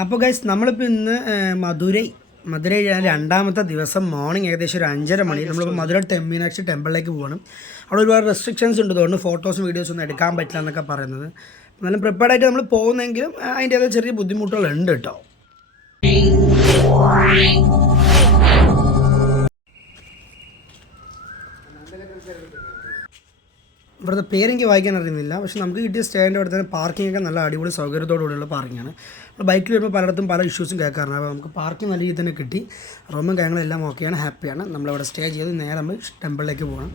അപ്പോൾ ഗൈസ് നമ്മളിപ്പോൾ ഇന്ന് മധുരൈ രണ്ടാമത്തെ ദിവസം മോർണിംഗ് ഏകദേശം ഒരു 5:30 നമ്മളിപ്പോൾ മധുര മീനാക്ഷി ടെമ്പിളിലേക്ക് പോകണം. അവിടെ ഒരുപാട് റെസ്ട്രിക്ഷൻസ് ഉണ്ട്, അതുകൊണ്ട് ഫോട്ടോസും വീഡിയോസും ഒന്നും എടുക്കാൻ പറ്റില്ല എന്നൊക്കെ പറയുന്നത്. നല്ല പ്രിപ്പയർഡ് ആയിട്ട് നമ്മൾ പോകുന്നെങ്കിലും അതിൻ്റേതായ ചെറിയ ബുദ്ധിമുട്ടുകളുണ്ട് കേട്ടോ. ഇവിടുത്തെ പേരെനിക്ക് വായിക്കാൻ അറിയുന്നില്ല, പക്ഷേ നമുക്ക് കിട്ടിയ സ്റ്റേൻ്റെ അവിടെ തന്നെ പാർക്കിംഗ് ഒക്കെ നല്ല അടിപൊളി സൗകര്യത്തോടുകൂടിയുള്ള പാർക്കിങ്ങാണ്. നമ്മൾ ബൈക്കിൽ വരുമ്പോൾ പലയിടത്തും പല ഇഷ്യൂസും കേൾക്കാറുണ്ട്. അപ്പോൾ നമുക്ക് പാർക്കിംഗ് നല്ല രീതിയിൽ തന്നെ കിട്ടി. റൂമും കാര്യങ്ങളെല്ലാം ഓക്കെയാണ്, ഹാപ്പിയാണ്. നമ്മളവിടെ സ്റ്റേ ചെയ്ത് നേരെ നമ്മൾ ടെമ്പിളിലേക്ക് പോകണം.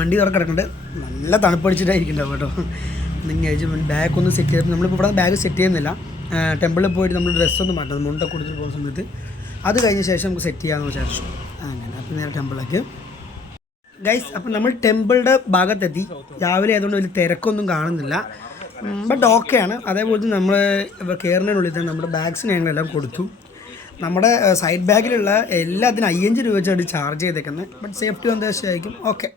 വണ്ടി തുറ കിടക്കുന്നുണ്ട്, നല്ല തണുപ്പടിച്ചിട്ടായിരിക്കുന്നുണ്ടാവും കേട്ടോ. നിങ്ങൾ കഴിച്ച് ബാഗ് ഒന്ന് സെറ്റ് ചെയ്തപ്പോൾ നമ്മളിപ്പോൾ ഇവിടെ ബാഗ് സെറ്റ് ചെയ്യുന്നില്ല. ടെമ്പിളിൽ പോയിട്ട് നമ്മൾ ഡ്രസ്സൊന്നും മാറ്റണം, മുണ്ട കൊടുത്തിട്ട് പോകുന്ന സമയത്ത് അത് കഴിഞ്ഞ ശേഷം നമുക്ക് സെറ്റ് ചെയ്യാമെന്ന് വിചാരിച്ചു. അങ്ങനെ അപ്പോൾ നേരെ ടെമ്പിളിലേക്ക് ഗൈസ്. അപ്പം നമ്മൾ ടെമ്പിളിൻ്റെ ഭാഗത്തെത്തി. രാവിലെ ആയതുകൊണ്ട് വലിയ തിരക്കൊന്നും കാണുന്നില്ല, ബട്ട് ഓക്കെയാണ്. അതേപോലെ നമ്മൾ കയറുന്നതിനുള്ളിൽ തന്നെ നമ്മുടെ ബാഗ്സ് ഞങ്ങളെല്ലാം കൊടുത്തു. നമ്മുടെ സൈഡ് ബാഗിലുള്ള എല്ലാത്തിനും 5 രൂപ വെച്ചാണ് ചാർജ് ചെയ്തേക്കുന്നത്, ബട്ട് സേഫ്റ്റി ഉദ്ദേശമായിരിക്കും. ഓക്കെ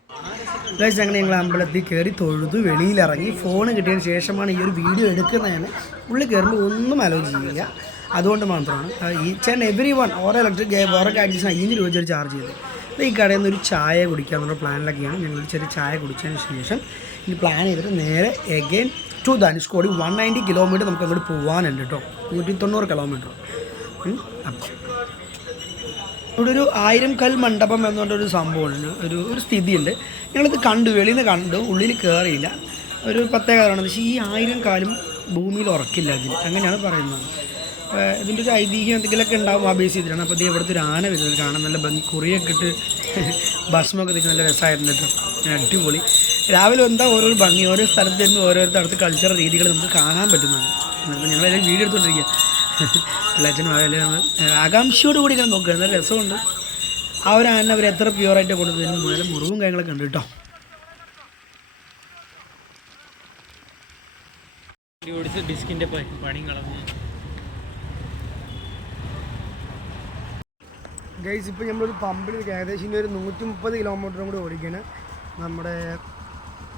ഗൈസ്, അങ്ങനെ ഞങ്ങൾ അമ്പലത്തിൽ കയറി തൊഴുതു വെളിയിലിറങ്ങി. ഫോൺ കിട്ടിയതിന് ശേഷമാണ് ഈ ഒരു വീഡിയോ എടുക്കുന്നതിന്. ഉള്ളിൽ കയറുമ്പോൾ ഒന്നും ആലോചിച്ചില്ല, അതുകൊണ്ട് മാത്രമാണ് ഈച്ച് ആൻഡ് എവറി വൺ ഓരോ ഇലക്ട്രിക് ഓരോ ഗാഡ്ജറ്റ്സിന് 5 രൂപ വെച്ചൊരു ചാർജ് ചെയ്തത്. ഈ കടയിൽ നിന്ന് ഒരു ചായ കുടിക്കാമെന്നുള്ള പ്ലാനിലൊക്കെയാണ്. ഞങ്ങളൊരു ചെറിയ ചായ കുടിച്ചതിന് ശേഷം ഇനി പ്ലാൻ ചെയ്തിട്ട് നേരെ എഗെയിൻ ടു ധനുഷ്കോടി. 190 കിലോമീറ്റർ നമുക്ക് അങ്ങോട്ട് പോകാനുണ്ട് കേട്ടോ, 190 കിലോമീറ്റർ. അപ്പം ഇവിടെ ഒരു 1000 കൽ മണ്ഡപം എന്ന് പറഞ്ഞൊരു സംഭവമുണ്ട്, ഒരു സ്ഥിതിയുണ്ട്. ഞങ്ങളിത് കണ്ടു, വെളിയിൽ നിന്ന് കണ്ടു, ഉള്ളിൽ കയറിയില്ല. ഒരു പ്രത്യേകതയാണ്, പക്ഷേ ഈ 1000 കാലും ഭൂമിയിൽ ഉറക്കില്ല അതിൽ, അങ്ങനെയാണ് പറയുന്നത്. ഇതിൻ്റെ ഒരു ഐതിഹ്യം എന്തെങ്കിലുമൊക്കെ ഉണ്ടാവും ആ ബേസ് ചെയ്തിട്ടാണ്. അപ്പോൾ ഇത് ഇവിടുത്തെ ഒരു ആന വരുന്നത് കാണാൻ നല്ല ഭംഗി, കുറിയൊക്കെ ഇട്ട് ഭക്ഷണമൊക്കെ തിരിച്ച് നല്ല രസമായിരുന്നു കേട്ടോ, അടിപൊളി. രാവിലെ എന്താ ഓരോ ഭംഗി, ഓരോ സ്ഥലത്ത് നിന്ന് ഓരോരുത്തർ അടുത്ത് കൾച്ചറൽ രീതികൾ നമുക്ക് കാണാൻ പറ്റുന്നതാണ്. അപ്പോൾ ഞങ്ങളെല്ലാം വീഡിയോ എടുത്തുകൊണ്ടിരിക്കുക, എല്ലാറ്റിനും അതെല്ലാം നമ്മൾ ആകാംക്ഷയോട് കൂടി ഇങ്ങനെ നോക്കുക, നല്ല രസമുണ്ട്. ആ ഒരു ആന അവർ എത്ര പ്യുവറായിട്ട് കൊണ്ടുവരുന്നു, നല്ല മുറിവും കാര്യങ്ങളൊക്കെ ഉണ്ട് കേട്ടോ. ഡിസ്കിൻ്റെ പണി കളഞ്ഞു ഗൈസ്. ഇപ്പോൾ നമ്മളൊരു പമ്പിൽ ഏകദേശം ഒരു 130 കിലോമീറ്ററും കൂടി ഓടിക്കുകയാണ് നമ്മുടെ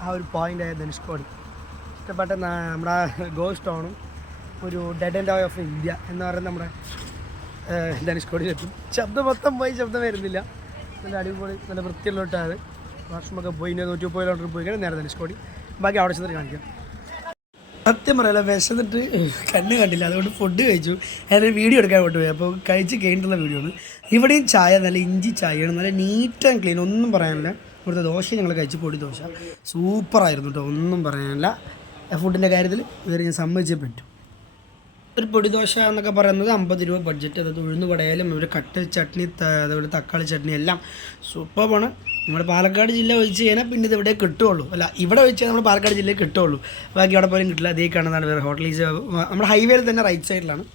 ആ ഒരു പോയിൻ്റായ ധനുഷ്കോടി. ഇഷ്ടപ്പെട്ട നമ്മുടെ ഗോസ്റ്റ് ടൗണും ഒരു ഡെഡ് ആൻഡ് ഓഫ് ഇന്ത്യ എന്ന് പറയുന്നത് നമ്മുടെ ധനുഷ്കോടിയിലെത്തും. ശബ്ദം മൊത്തം പോയി, ശബ്ദം വരുന്നില്ല. നല്ല അടിപൊളി നല്ല വൃത്തിയുള്ളോട്ടാണ്. വർഷമൊക്കെ പോയി 130 കിലോമീറ്റർ പോയി കഴിഞ്ഞാൽ നേരെ ധനുഷ്കോടി. ബാക്കി അവിടെ ചെന്നിട്ട് കാണിക്കാം. സത്യം പറയല്ലോ, വിശന്നിട്ട് കണ്ണ് കണ്ടില്ല, അതുകൊണ്ട് ഫുഡ് കഴിച്ചു. ഞാനൊരു വീഡിയോ എടുക്കാൻ പോയി, അപ്പോൾ കഴിച്ച് കഴിഞ്ഞിട്ടുള്ള വീഡിയോ ആണ്. ഇവിടെയും ചായ നല്ല ഇഞ്ചി ചായയാണ്, നല്ല നീറ്റ് ആൻഡ് ക്ലീൻ, ഒന്നും പറയാനില്ല. ഇവിടുത്തെ ദോശ ഞങ്ങൾ കഴിച്ച്, പൊടി ദോശ സൂപ്പറായിരുന്നു കേട്ടോ, ഒന്നും പറയാനില്ല. ഫുഡിൻ്റെ കാര്യത്തിൽ ഇവർ ഞാൻ സമ്മതിച്ചേ പറ്റും. ഒരു പൊടി ദോശ എന്നൊക്കെ പറയുന്നത് 50 രൂപ ബഡ്ജറ്റ്. അത് ഉഴുന്ന് വടയാലും ഒരു കട്ട് ചട്നി, അതുപോലെ തക്കാളി ചട്നി എല്ലാം സൂപ്പറാണ്. നമ്മുടെ പാലക്കാട് ജില്ല ഒഴിച്ച് കഴിഞ്ഞാൽ പിന്നെ ഇത് ഇവിടെ കിട്ടുകയുള്ളൂ, അല്ല ഇവിടെ ഒഴിച്ച് കഴിഞ്ഞാൽ നമ്മുടെ പാലക്കാട് ജില്ലയിൽ കിട്ടുകയുള്ളൂ, ബാക്കി അവിടെ പോലും കിട്ടില്ല. അതേ കാണുന്നതാണ് വേറെ ഹോട്ടലീസ്, നമ്മുടെ ഹൈവേയിൽ തന്നെ റൈറ്റ് സൈഡിലാണ്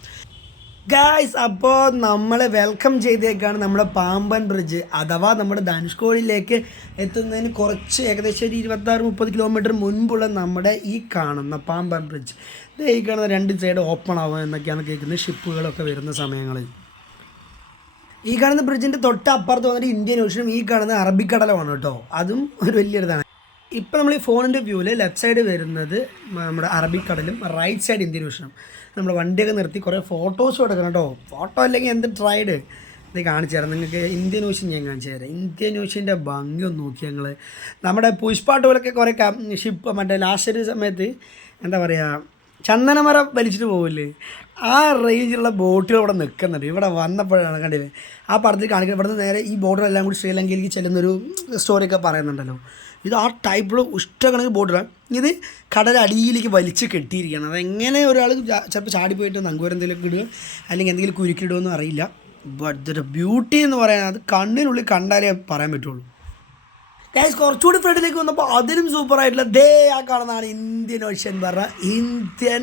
ഗായ്സ്. അപ്പോൾ നമ്മളെ വെൽക്കം ചെയ്തേക്കാണ് നമ്മുടെ പാമ്പൻ ബ്രിഡ്ജ്, അഥവാ നമ്മുടെ ധനുഷ്കോടിയിലേക്ക് എത്തുന്നതിന് കുറച്ച് ഏകദേശം ഒരു 26-30 കിലോമീറ്റർ മുൻപുള്ള നമ്മുടെ ഈ കാണുന്ന പാമ്പൻ ബ്രിഡ്ജ്. ഇത് ഈ കാണുന്ന 2 സൈഡ് ഓപ്പൺ ആവുക എന്നൊക്കെയാണ് കേൾക്കുന്നത്, ഷിപ്പുകളൊക്കെ വരുന്ന സമയങ്ങളിൽ. ഈ കാണുന്ന ബ്രിഡ്ജിൻ്റെ തൊട്ടപ്പുറത്ത് വന്നിട്ട് ഇന്ത്യൻ ഓഷ്യനും ഈ കാണുന്ന അറബിക്കടലുമാണ് കേട്ടോ, അതും ഒരു വലിയൊരിതാണ്. ഇപ്പം നമ്മൾ ഈ ഫോണിൻ്റെ വ്യൂവിൽ ലെഫ്റ്റ് സൈഡ് വരുന്നത് നമ്മുടെ അറബിക്കടലും റൈറ്റ് സൈഡ് ഇന്ത്യൻ ഓഷ്യനും. നമ്മുടെ വണ്ടിയൊക്കെ നിർത്തി കുറേ ഫോട്ടോസും എടുക്കണം കേട്ടോ. ഫോട്ടോ അല്ലെങ്കിൽ എന്ത് ട്രൈഡ് ഇത് കാണിച്ചു തരാം നിങ്ങൾക്ക്. ഇന്ത്യൻ ഓഷ്യൻ ഞാൻ കാണിച്ചു തരാം. ഇന്ത്യൻ ഓഷ്യൻ്റെ ഭംഗി ഒന്ന് നോക്കി ഞങ്ങൾ. നമ്മുടെ പുഷ്പാട്ട് പോലൊക്കെ കുറേ ഷിപ്പ് മറ്റേ ലാസ്റ്റ് ഒരു സമയത്ത് എന്താ പറയുക, ചന്ദനമരം വലിച്ചിട്ട് പോകില്ലേ, ആ റേഞ്ചിലുള്ള ബോട്ടുകൾ ഇവിടെ നിൽക്കുന്നുണ്ട്. ഇവിടെ വന്നപ്പോഴാണ് കണ്ടില്ലേ ആ പടത്തിൽ കാണിക്കുന്നത്. ഇവിടുന്ന് നേരെ ഈ ബോർഡറെല്ലാം കൂടി ശ്രീലങ്കയിലേക്ക് ചെല്ലുന്നൊരു സ്റ്റോറിയൊക്കെ പറയുന്നുണ്ടല്ലോ. ഇത് ആ ടൈപ്പിലുള്ള ഇഷ്ടക്കണക്കിന് ബോട്ടിലാണ്. ഇത് കടലടിയിലേക്ക് വലിച്ച് കെട്ടിയിരിക്കുകയാണ്. അതെങ്ങനെ ഒരാൾ ചിലപ്പോൾ ചാടിപ്പോയിട്ട് നങ്കൂരം എന്തെങ്കിലുമൊക്കെ ഇടുക അല്ലെങ്കിൽ എന്തെങ്കിലും കുരുക്കിടുകയെന്നും അറിയില്ല. ബട്ട് ദ ബ്യൂട്ടി എന്ന് പറയാൻ അത് കണ്ണിനുള്ളിൽ കണ്ടാലേ പറയാൻ പറ്റുള്ളൂ. ഗൈസ്, കുറച്ചുകൂടി ഫ്രണ്ടിലേക്ക് വന്നപ്പോൾ അതിലും സൂപ്പറായിട്ടുള്ള ദേ ആ കാണുന്നതാണ് ഇന്ത്യൻ ഓഷ്യൻ പറഞ്ഞ ഇന്ത്യൻ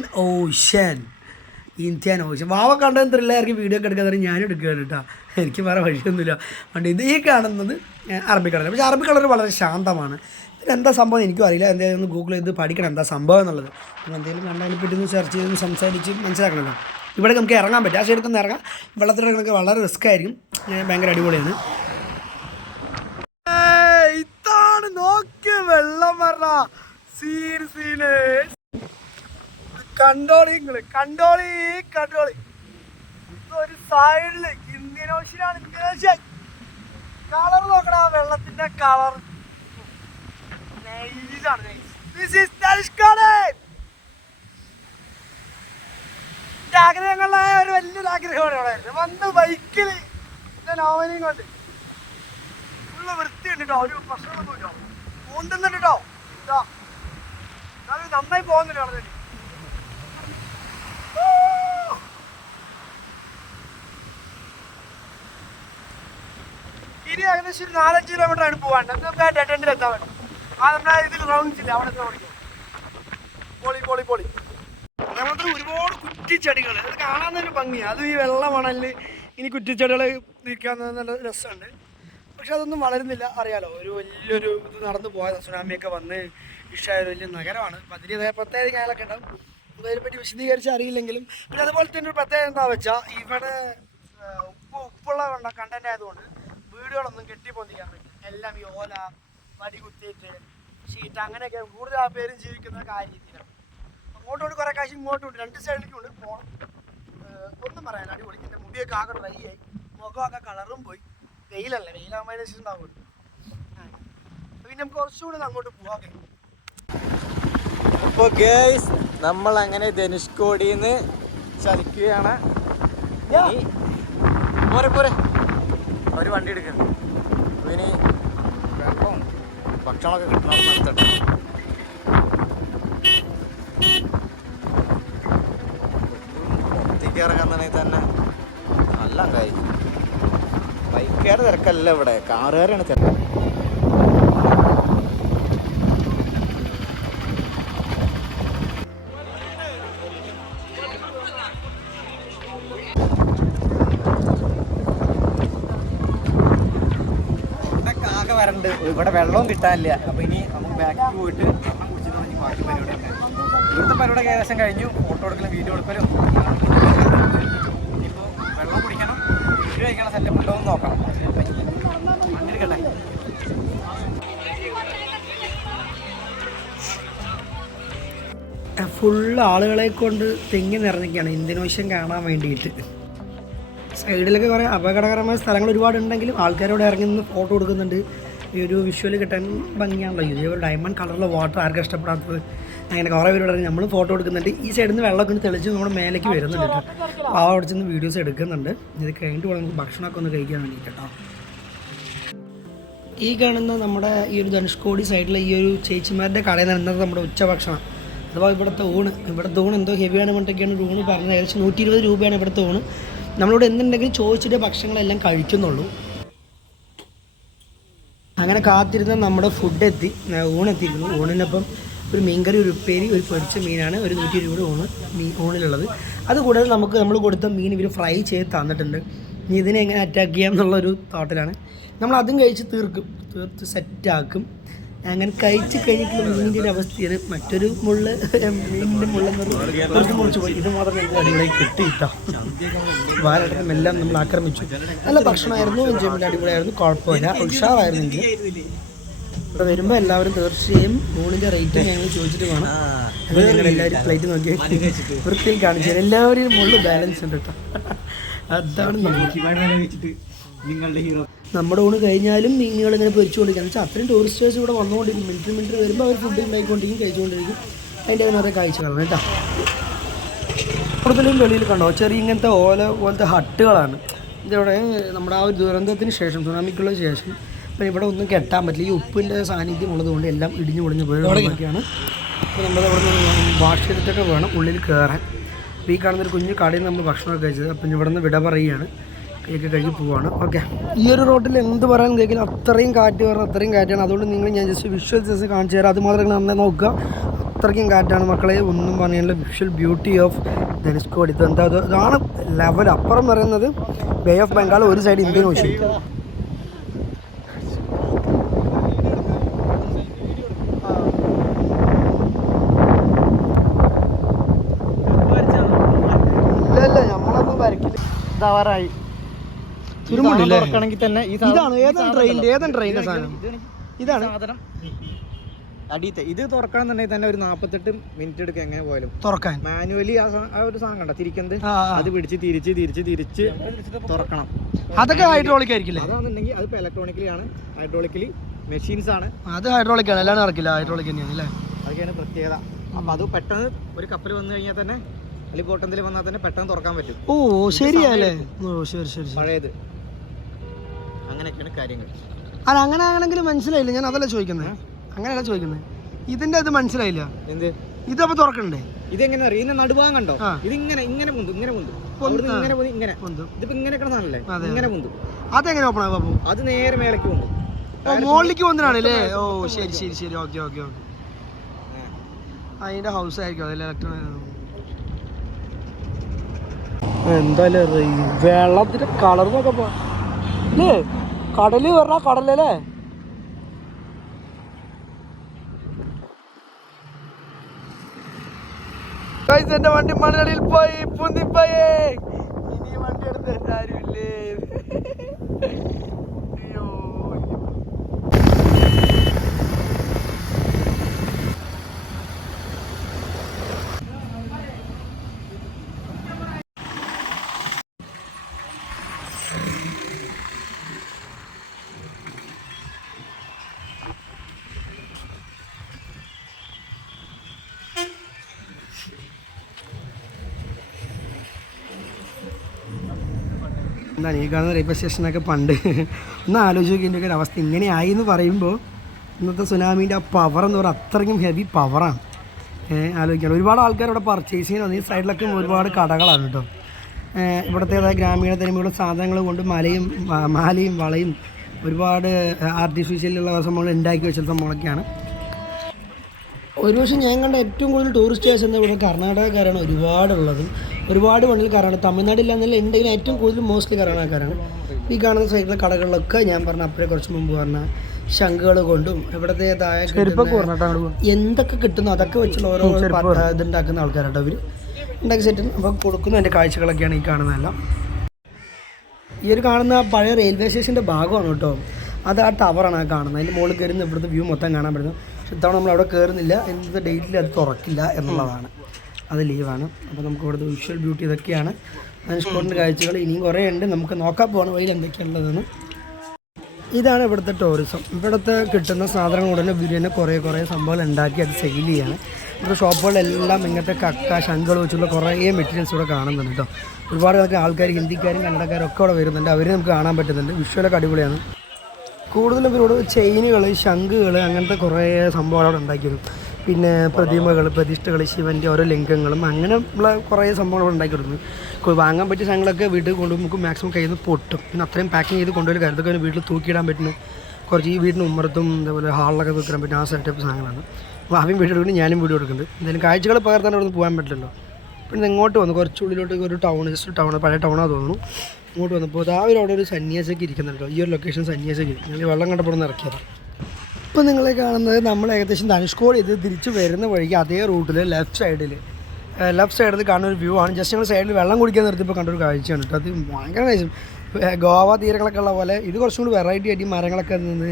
ഓഷ്യൻ. വാവ കണ്ടത് ത്രില്ലായിരിക്കും വീഡിയോ ഒക്കെ എടുക്കാൻ ഞാനും എടുക്കുകയാണ് കേട്ടോ, എനിക്ക് വേറെ വഴിയൊന്നുമില്ല. അതുകൊണ്ട് ഇത് ഈ കാണുന്നത് അറബിക്കടൽ. പക്ഷേ അറബിക്കടൽ വളരെ ശാന്തമാണ്. ഇതിനെന്താ സംഭവം എനിക്കും അറിയില്ല, എന്തായാലും ഒന്ന് ഗൂഗിൾ ചെയ്ത് പഠിക്കണം എന്താ സംഭവം എന്നുള്ളത്. എന്തെങ്കിലും കണ്ടതിനെ പറ്റി ഒന്ന് സെർച്ച് ചെയ്ത് സംസാരിച്ച് മനസ്സിലാക്കണമല്ലോ. ഇവിടെ നമുക്ക് ഇറങ്ങാൻ പറ്റും, ആ സൈഡിൽ ഇറങ്ങാം. വെള്ളത്തിലിറങ്ങാനൊക്കെ വളരെ റിസ്ക് ആയിരിക്കും, ഭയങ്കര അടിപൊളിയാണ്. ഇതാണ് നോക്ക് വെള്ളം പറഞ്ഞ സീന് കണ്ടോളി, കണ്ടോളി. ഒരു സൈഡില് ഇന്ത്യൻ ഓഷ്യനാണ്. ഇന്ത്യൻ ഓഷ്യൻ കളർ നോക്കണ, വെള്ളത്തിന്റെ കളർ നൈസാണ്. This is Dhanushkodi. ആഗ്രഹങ്ങളായ ഒരു വലിയൊരു ആഗ്രഹമാണ് വന്ന് ബൈക്കിൽ നോവനെയും കൊണ്ട് ഫുള്ള് വൃത്തിയുണ്ട് കേട്ടോ. ഒരു പ്രശ്നമൊന്നുമില്ല. പൂന്തുന്നുണ്ട് കേട്ടോ. നന്നായി പോകുന്നില്ല അവിടെ. ഇനി ഏകദേശം ഒരു 4-5 കിലോമീറ്റർ ആണ് പോകാണ്ട്. നമുക്ക് ആ ഡെഡ് എൻഡിൽ എത്താൻ പറ്റും. ആ നമ്മുടെ ഇതിൽ റൗണ്ട്സ് ഇല്ല, അവിടെ എത്താൻ പഠിക്കും. പൊളി അതേമാത്രം ഒരുപാട് കുറ്റിച്ചെടികൾ, അത് കാണാൻ തന്നെ ഭംഗിയാണ്. അത് ഈ വെള്ള മണലിൽ ഇനി കുറ്റിച്ചെടികൾ നിൽക്കാൻ നല്ല രസമുണ്ട്. പക്ഷെ അതൊന്നും വളരുന്നില്ല. അറിയാലോ, ഒരു വലിയൊരു ഇത് നടന്നു പോയത് സുനാമിയൊക്കെ വന്ന് ഇഷ്ടമായ ഒരു വലിയ നഗരമാണ്. അപ്പം അതിൻ്റെതായ പ്രത്യേക കാര്യങ്ങളൊക്കെ ഉണ്ടാവും. അതിനെപ്പറ്റി വിശദീകരിച്ച് അറിയില്ലെങ്കിലും പിന്നെ അതുപോലെ തന്നെ ഒരു പ്രത്യേകത എന്താ വെച്ചാൽ ഇവിടെ ഉപ്പുള്ള കണ്ടന്റ് ആയതുകൊണ്ട് വീടുകളൊന്നും കെട്ടിപ്പൊന്തിക്കാൻ പറ്റില്ല. എല്ലാം ഈ ഓല വടി കുത്തിയിട്ട് ഷീറ്റ് അങ്ങനെയൊക്കെ കൂടുതൽ ആ പേരും ജീവിക്കുന്ന കാര്യത്തിലാണ്. അങ്ങോട്ടും കുറേ കാശ് ഇങ്ങോട്ടും ഉണ്ട്, 2 സൈഡിലേക്കും ഉണ്ട്. പോകണം, ഒന്നും പറയാൻ അടിപൊളി. എൻ്റെ മുടിയൊക്കെ ആകെ ഡ്രൈ ആയി, മുഖമൊക്കെ കളറും പോയി. വെയിലല്ലേ, വെയിലാകുമ്പോൾ അതിനനുസരിച്ചുണ്ടാവുമല്ലോ. പിന്നെ നമുക്ക് കുറച്ചുകൂടി അങ്ങോട്ട് പോകാം. അപ്പോൾ ഗേയ്സ്, നമ്മൾ അങ്ങനെ ധനുഷ്കോടിന്ന് ചലിക്കുകയാണ്. പോരെ ഒരു വണ്ടി എടുക്കുന്നു. ഇനി വെള്ളവും ഭക്ഷണമൊക്കെ കിട്ടണം നിർത്തട്ടെ. ഒത്തിക്ക് ഇറങ്ങുന്നുണ്ടെങ്കിൽ തന്നെ നല്ല കായി. ബൈക്കുകാർ തിരക്കല്ല ഇവിടെ, കാറുകാരാണ് തിരക്ക്. വരണ്ട് ഇവിടെ വെള്ളവും കിട്ടാനില്ല. അപ്പോൾ ഇനി നമുക്ക് ബാക്കിൽ പോയിട്ട് വെള്ളം കുടിച്ചിട്ട് തുടങ്ങി ബാക്കി പരിപാടി ഉണ്ട്. ഇവിടുത്തെ പരിപാടി ഏകദേശം കഴിഞ്ഞു. ഫോട്ടോ എടുക്കലും വീഡിയോ എടുക്കലും. ഇപ്പോൾ വെള്ളം കുടിക്കണം, വീഡിയോ കഴിക്കണം, സെറ്റപ്പ് ഉണ്ടോ എന്ന് നോക്കണം. വണ്ടി എടുക്കട്ടെ. ഫുള്ള് ആളുകളെ കൊണ്ട് തെങ്ങി നിറഞ്ഞിരിക്കുകയാണ് ഇന്ത്യൻ ഓഷ്യൻ കാണാൻ വേണ്ടിയിട്ട്. സൈഡിലൊക്കെ കുറേ അപകടകരമായ സ്ഥലങ്ങൾ ഒരുപാടുണ്ടെങ്കിലും ആൾക്കാരോട് ഇറങ്ങി നിന്ന് ഫോട്ടോ എടുക്കുന്നുണ്ട്. ഈ ഒരു വിഷ്വൽ കിട്ടാൻ ഭംഗിയാണല്ലോ. ഇതേപോലെ ഡയമണ്ട് കളറിലുള്ള വാട്ടർ ആർക്കും ഇഷ്ടപ്പെടാത്തത്. അങ്ങനെ കുറേ പേരോട് ഇറങ്ങി നമ്മൾ ഫോട്ടോ എടുക്കുന്നുണ്ട്. ഈ സൈഡിൽ നിന്ന് വെള്ളമൊക്കെ ഒന്ന് തെളിച്ച് നമ്മുടെ മേലേക്ക് വരുന്നുണ്ട് കേട്ടോ. അപ്പോൾ അവിടെ ചെന്ന് വീഡിയോസ് എടുക്കുന്നുണ്ട്. ഇത് കഴിഞ്ഞിട്ട് വേണം നമുക്ക് ഭക്ഷണമൊക്കെ ഒന്ന് കഴിക്കാൻ വേണ്ടിയിട്ട് കേട്ടോ. ഈ കാണുന്ന നമ്മുടെ ഈ ഒരു ധനുഷ്കോടി സൈഡിലെ ഈ ഒരു ചേച്ചിമാരുടെ കടയിൽ നിന്ന് നമ്മുടെ ഉച്ചഭക്ഷണം അഥവാ ഇവിടുത്തെ ഊണ് എന്തോ ഹെവിയാണ് കൊണ്ടൊക്കെയാണ് ഒരു ഊണ് പറഞ്ഞത്. ഏകദേശം 120 രൂപയാണ് ഇവിടുത്തെ ഊണ്. നമ്മളിവിടെ എന്തുണ്ടെങ്കിലും ചോദിച്ചിട്ട് ഭക്ഷണങ്ങളെല്ലാം കഴിക്കുന്നുള്ളൂ. അങ്ങനെ കാത്തിരുന്ന നമ്മുടെ ഫുഡ് എത്തി, ഊണെത്തിയിരുന്നു. ഊണിനൊപ്പം ഒരു മീൻകറി, ഒരു ഉപ്പേരി, ഒരു പൊരിച്ച മീനാണ് ഒരു 120 രൂപ ഊണിലുള്ളത്. അതുകൂടാതെ നമ്മൾ കൊടുത്ത മീൻ ഇവർ ഫ്രൈ ചെയ്ത് തന്നിട്ടുണ്ട്. ഇനി ഇതിനെ എങ്ങനെ അറ്റാക്ക് ചെയ്യാം എന്നുള്ളൊരു തോട്ടിലാണ്. നമ്മൾ അതും കഴിച്ച് തീർത്ത് സെറ്റാക്കും. അങ്ങനെ കഴിച്ച് കഴിഞ്ഞിട്ടുള്ള മീനിൻ്റെ ഒരു അവസ്ഥയാണ്. മറ്റൊരു മീനിൻ്റെ മുള്ളെന്ന് മുറിച്ച് പോയി. ഇത് മാത്രം ഞങ്ങൾക്ക് അടിപൊളിയായി കിട്ടിയിട്ടാം. വാരടക്കം എല്ലാം നമ്മൾ ആക്രമിച്ചു. നല്ല ഭക്ഷണമായിരുന്നു, എൻജോയ്മെൻറ്റ് അടിപൊളിയായിരുന്നു, കുഴപ്പമില്ല, ഉഷാറായിരുന്നെങ്കിൽ ഇവിടെ വരുമ്പോൾ എല്ലാവരും തീർച്ചയായും ഊണിൻ്റെ റേറ്റ് ഞങ്ങൾ ചോദിച്ചിട്ട് വേണം. ഞങ്ങളെല്ലാവരും പ്ലേറ്റ് നോക്കി വൃത്തിയിൽ കാണിച്ചു. എല്ലാവരും മുള്ളു ബാലൻസ് ഉണ്ട് കേട്ടോ. അതാണ് നമ്മുടെ ഊണ് കഴിഞ്ഞാലും മീനുകൾ ഇങ്ങനെ പൊരിച്ചുകൊണ്ടിരിക്കുക. എന്ന് വെച്ചാൽ അത്രയും ടൂറിസ്റ്റേഴ്സ് ഇവിടെ വന്നുകൊണ്ടിരിക്കും. മിനിറ്റ് വരുമ്പോൾ അവർ ഫുഡ് ഉണ്ടായിക്കൊണ്ടിരിക്കും, കഴിച്ചുകൊണ്ടിരിക്കും. അതിൻ്റെ നിറയെ കാഴ്ചകളാണ് കേട്ടോ. കൂടുതലും വെളിയിൽ കണ്ടോ ചെറിയ ഇങ്ങനത്തെ ഓല പോലത്തെ ഹട്ടുകളാണ്. ഇതിവിടെ നമ്മുടെ ആ ഒരു ദുരന്തത്തിന് ശേഷം, സുനാമിക്കുള്ള ശേഷം അപ്പം ഇവിടെ ഒന്നും കെട്ടാൻ പറ്റില്ല. ഈ ഉപ്പിൻ്റെ സാന്നിധ്യം ഉള്ളതുകൊണ്ട് എല്ലാം ഇടിഞ്ഞു പൊളിഞ്ഞ് പോയൊക്കെയാണ്. അപ്പോൾ നമ്മളവിടെ നിന്ന് വാഷ് ചെയ്തിട്ടൊക്കെ വേണം ഉള്ളിൽ കയറാൻ. അപ്പോൾ ഈ കാണുന്നൊരു കുഞ്ഞു കടയിൽ നമ്മൾ ഭക്ഷണമൊക്കെ കഴിച്ചത്. അപ്പം ഇവിടെ നിന്ന് വിട പറയുകയാണ്, കേക്ക് കഴിഞ്ഞ് പോവാണ്. ഓക്കെ, ഈ ഒരു റോഡിൽ എന്ത് പറയാൻ കേൾക്കില്ല, അത്രയും കാറ്റ് പറഞ്ഞാൽ അത്രയും കാറ്റാണ്. അതുകൊണ്ട് ഞാൻ ജസ്റ്റ് വിഷ്വൽസ് കാണിച്ചു തരാം. അത് മാത്രം നന്നായി നോക്കുക. അത്രയ്ക്കും കാറ്റാണ് മക്കളെ, ഒന്നും പറയാനുള്ള വിഷ്വൽ ബ്യൂട്ടി ഓഫ് ധനുഷ്കോടി. ഇതാണ് ലെവൽ. അപ്പുറം പറയുന്നത് ബേ ഓഫ് ബംഗാൾ, ഒരു സൈഡ് ഇന്ത്യൻ ഓഷ്യൻ. ഇല്ല നമ്മളൊന്നും വരയ്ക്കില്ല. ഇതാവാറായി. ഇതാണ്. ഏതാണ് ട്രെയിനിന്റെ സാധനം? ഇതാണ് അടിയത്തെ ഇത് തുറക്കണമെന്നുണ്ടെങ്കിൽ തന്നെ ഒരു 48 മിനിറ്റ് എടുക്കും എങ്ങനെ പോയാലും തുറക്കാൻ. മാനുവലി ആ ഒരു സാധനം കണ്ടോ തിരിക്കുന്നത്, അത് പിടിച്ച് തിരിച്ച് തുറക്കണം. അതൊക്കെ ഹൈഡ്രോളിക് ആയിരിക്കില്ലേ? അതാണെന്നുണ്ടെങ്കിൽ അതിപ്പോൾ ഇലക്ട്രോണിക്കലി ആണ്, ഹൈഡ്രോളിക്കലി മെഷീൻസ് ആണ്. അത് ഹൈഡ്രോളിക് ആണ്, എല്ലാം നടക്കില്ല, ഹൈഡ്രോളിക് തന്നെയാണ് അല്ലേ? അതൊക്കെയാണ് പ്രത്യേകത. അപ്പോൾ അത് പെട്ടെന്ന് ഒരു കപ്പൽ വന്നു കഴിഞ്ഞാൽ തന്നെ അല്ലെങ്കിൽ ബോട്ടത്തിൽ വന്നാൽ തന്നെ പെട്ടെന്ന് തുറക്കാൻ പറ്റും. ഓ ശരിയല്ലേ? ഓ ശരി. പഴയത് അങ്ങനെയൊക്കെയാണ് കാര്യങ്ങൾ. അല്ല അങ്ങനെ ആണെങ്കിലും മനസ്സിലായില്ല, ഞാൻ അതല്ല ചോദിക്കുന്നത്, അങ്ങനെയല്ല ചോദിക്കുന്നത്. ഇതിന്റെ അത് മനസ്സിലായില്ല. എന്ത് ഇതപ്പോ തുറക്കണ്ടേ? ഇതെങ്ങനെ അറിയാം? ഇതിന്റെ നടുഭാഗം കണ്ടോ? ഇതിങ്ങനെ മുന്തും ഇതിപ്പോ ഇങ്ങനെ കിടന്നാണല്ലേ, ഇങ്ങനെ മുന്തും. അതെങ്ങനെ ഓപ്പൺ ആകും? അത് നേരെ മേലേക്ക് വന്നു, മുകളിലേക്ക് വന്നിട്ടാണല്ലേ? ഓ ശരി. ഓക്കെ. അതിന്റെ ഹൗസ് ആയിരിക്കും അതല്ലേ? എന്തായാലും വെള്ളത്തിന്റെ കളർ നോക്കപ്പോ അല്ലേ? കടല് പറഞ്ഞ കടലല്ലേ? എന്റെ വണ്ടി മണലിൽ പോയി പൊന്തിപ്പോയേ. ഇനി വണ്ടി എടുത്തിട്ട് ആരുമില്ലേ? അയ്യോ എന്താണ് ഈ കാണുന്ന റെയിൽവേ സ്റ്റേഷനൊക്കെ പണ്ട് ഒന്ന് ആലോചിച്ച് നോക്കി എൻ്റെ ഒരു അവസ്ഥ ഇങ്ങനെയായി എന്ന് പറയുമ്പോൾ ഇന്നത്തെ സുനാമീൻ്റെ ആ പവർ എന്ന് പറഞ്ഞാൽ അത്രയ്ക്കും ഹെവി പവറാണ്. ആലോചിക്കണം. ഒരുപാട് ആൾക്കാർ ഇവിടെ പർച്ചേസ് ചെയ്യുന്നത് ഈ സൈഡിലൊക്കെ ഒരുപാട് കടകളാണ് കേട്ടോ. ഇവിടുത്തേതായ ഗ്രാമീണ തനിമയുള്ള സാധനങ്ങൾ കൊണ്ട് മാലയും വളയും ഒരുപാട് ആർട്ടിഫിഷ്യലുള്ള സംഭവങ്ങൾ ഉണ്ടാക്കി വെച്ച സംഭവങ്ങളൊക്കെയാണ്. ഒരു പക്ഷേ ഞാൻ കണ്ട ഏറ്റവും കൂടുതൽ ടൂറിസ്റ്റേഴ്സ് എന്താ ഇവിടെ കർണാടകക്കാരാണ് ഒരുപാടുള്ളത്. ഒരുപാട് മണ്ണിൽ കർണാടക, തമിഴ്നാട്ടിലാണെന്നില്ല ഉണ്ടെങ്കിൽ ഏറ്റവും കൂടുതൽ മോസ്റ്റ്ലി കർണാടകക്കാരാണ്. ഈ കാണുന്ന സൈഡിലെ കടകളിലൊക്കെ ഞാൻ പറഞ്ഞ അപ്പോഴേ കുറച്ച് മുമ്പ് പറഞ്ഞ ശംഖുകൾ കൊണ്ടും ഇവിടത്തേതായ എന്തൊക്കെ കിട്ടുന്നു അതൊക്കെ വെച്ചുള്ള ഓരോ ഇതുണ്ടാക്കുന്ന ആൾക്കാരാട്ടോ അവർ ഉണ്ടാക്കി സെറ്റ് അപ്പോൾ കൊടുക്കുന്ന എൻ്റെ കാഴ്ചകളൊക്കെയാണ് ഈ കാണുന്നതെല്ലാം. ഈ ഒരു കാണുന്ന പഴയ റെയിൽവേ സ്റ്റേഷൻ്റെ ഭാഗമാണ് കേട്ടോ. അത് ആ ടവറാണ് ആ കാണുന്നത്. അതിൻ്റെ മുകളിൽ കയറുന്ന ഇവിടുത്തെ വ്യൂ മൊത്തം കാണാൻ പറ്റുന്നു. പക്ഷെ ഇത്തവണ നമ്മൾ അവിടെ കയറുന്നില്ല, എന്ത് ഡേറ്റിൽ അത് തുറക്കില്ല എന്നുള്ളതാണ്, അത് ലീവാണ്. അപ്പോൾ നമുക്ക് ഇവിടുത്തെ വിഷ്വൽ ബ്യൂട്ടി ഇതൊക്കെയാണ്. ധനുഷ്കോടിൻ്റെ കാഴ്ചകൾ ഇനിയും കുറേ ഉണ്ട്, നമുക്ക് നോക്കാൻ പോകണം വഴിയിൽ എന്തൊക്കെയുള്ളതെന്ന്. ഇതാണ് ഇവിടുത്തെ ടൂറിസം. ഇവിടുത്തെ കിട്ടുന്ന സാധനങ്ങൾ ഉടനെ ഇവർ തന്നെ കുറേ സംഭവങ്ങൾ ഉണ്ടാക്കി അത് സെയിൽ ചെയ്യാണ്. ഇവിടെ ഷോപ്പുകളിലെല്ലാം ഇങ്ങനത്തെ കക്ക ശംഖുകൾ വെച്ചുള്ള കുറേ മെറ്റീരിയൽസ് ഇവിടെ കാണുന്നുണ്ട് കേട്ടോ. ഒരുപാട് ആൾക്കാർ ഹിന്ദിക്കാരും കന്നഡക്കാരും ഒക്കെ ഇവിടെ വരുന്നുണ്ട്, അവരെ നമുക്ക് കാണാൻ പറ്റുന്നുണ്ട്. വിഷ്വലൊക്കെ അടിപൊളിയാണ്. കൂടുതലും ഇവരോട് ചെയിനുകൾ ശംഖുകൾ അങ്ങനത്തെ കുറേ സംഭവങ്ങൾ അവിടെ ഉണ്ടാക്കിയിരുന്നു. പിന്നെ പ്രതിമകൾ പ്രതിഷ്ഠകൾ ശിവൻ്റെ ഓരോ ലിംഗങ്ങളും അങ്ങനെ ഉള്ള കുറേ സംഭവങ്ങൾ ഇവിടെ ഉണ്ടാക്കി കൊടുക്കുന്നു. വാങ്ങാൻ പറ്റിയ സാധനങ്ങളൊക്കെ വീട്ടിൽ കൊണ്ടുപോകും, നമുക്ക് മാക്സിമം കയ്യിൽ നിന്ന് പൊട്ടും. പിന്നെ അത്രയും പാക്കിങ് ചെയ്ത് കൊണ്ടുപോയി കരുതൊക്കെ വീട്ടിൽ തൂക്കിയിടാൻ പറ്റുന്നു. കുറച്ച് ഈ വീടിന് ഉമ്മറത്തും അതേപോലെ ഹാളിലൊക്കെ തൂക്കിടാൻ പറ്റുന്ന ആ സെറ്റ് ടൈപ്പ് സാധനങ്ങളാണ്. അപ്പോൾ അവൻ വീഡിയോ എടുക്കുന്നുണ്ട്, ഞാനും വീഡിയോ എടുക്കുന്നുണ്ട്. എന്തായാലും കാഴ്ചകൾ പകർത്താൻ അവിടെ നിന്ന് പോകാൻ പറ്റില്ലല്ലോ. പിന്നെ ഇങ്ങോട്ട് വന്നു കുറച്ചുള്ളിലോട്ട് ഒരു ടൗൺ, ജസ്റ്റ് ടൗൺ, പഴയ ടൗണാണ് തോന്നുന്നു. ഇങ്ങോട്ട് വന്നപ്പോൾ രാവിലെ അവിടെ ഒരു സന്യാസൊക്കെ ഇരിക്കുന്നുണ്ടോ. ഈ ഒരു ലൊക്കേഷൻ സന്യാസൊക്കെ ഞങ്ങൾ വെള്ളം കണ്ടപ്പോൾ ഇറക്കിയതാണ്. ഇപ്പം നിങ്ങളെ കാണുന്നത് നമ്മൾ ഏകദേശം ധനുഷ്കോടി ഇത് തിരിച്ച് വരുന്ന വഴിക്ക് അതേ റൂട്ടിൽ ലെഫ്റ്റ് സൈഡിൽ കാണുന്ന ഒരു വ്യൂ ആണ്. ജസ്റ്റ് ഞങ്ങൾ സൈഡിൽ വെള്ളം കുടിക്കാൻ നിർത്തിയപ്പോൾ കണ്ടൊരു കാഴ്ചയാണ് കേട്ടോ. അത് ഭയങ്കര നൈസും. ഗോവ തീരങ്ങളൊക്കെ ഉള്ള പോലെ ഇത് കുറച്ചും കൂടി വെറൈറ്റി ആയിട്ട് ഈ മരങ്ങളൊക്കെ നിന്ന്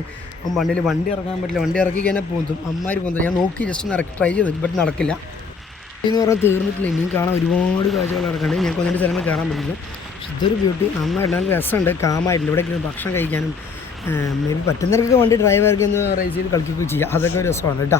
വണ്ടിയിൽ വണ്ടി ഇറക്കാൻ പറ്റില്ല, വണ്ടി ഇറക്കി കഴിഞ്ഞാൽ പോന്തും അമ്മാര് പോന്തും. ഞാൻ നോക്കി ജസ്റ്റ് ഒന്ന് ട്രൈ ചെയ്തു, ബട്ട് നടക്കില്ല എന്ന് പറഞ്ഞാൽ തീർന്നിട്ടില്ല. ഇനിയും കാണാൻ ഒരുപാട് കാഴ്ചകൾ ഇറക്കണ്ട്. ഞങ്ങൾക്ക് ഒന്ന് രണ്ട് സ്ഥലങ്ങൾ കാണാൻ പറ്റില്ല. പക്ഷെ ഇതൊരു ബ്യൂട്ടി, നന്നായിട്ട് നല്ല രസമുണ്ട്, കാമായിട്ടില്ല. ഇവിടെ ഭക്ഷണം കഴിക്കാനും മേ ബി പറ്റുന്നവർക്കൊക്കെ വണ്ടി ഡ്രൈവർക്ക് ഒന്ന് റൈസ് ചെയ്ത് കളിക്കുകയൊക്കെ ചെയ്യാം. അതൊക്കെ ഒരു രസമാണ് കേട്ടോ.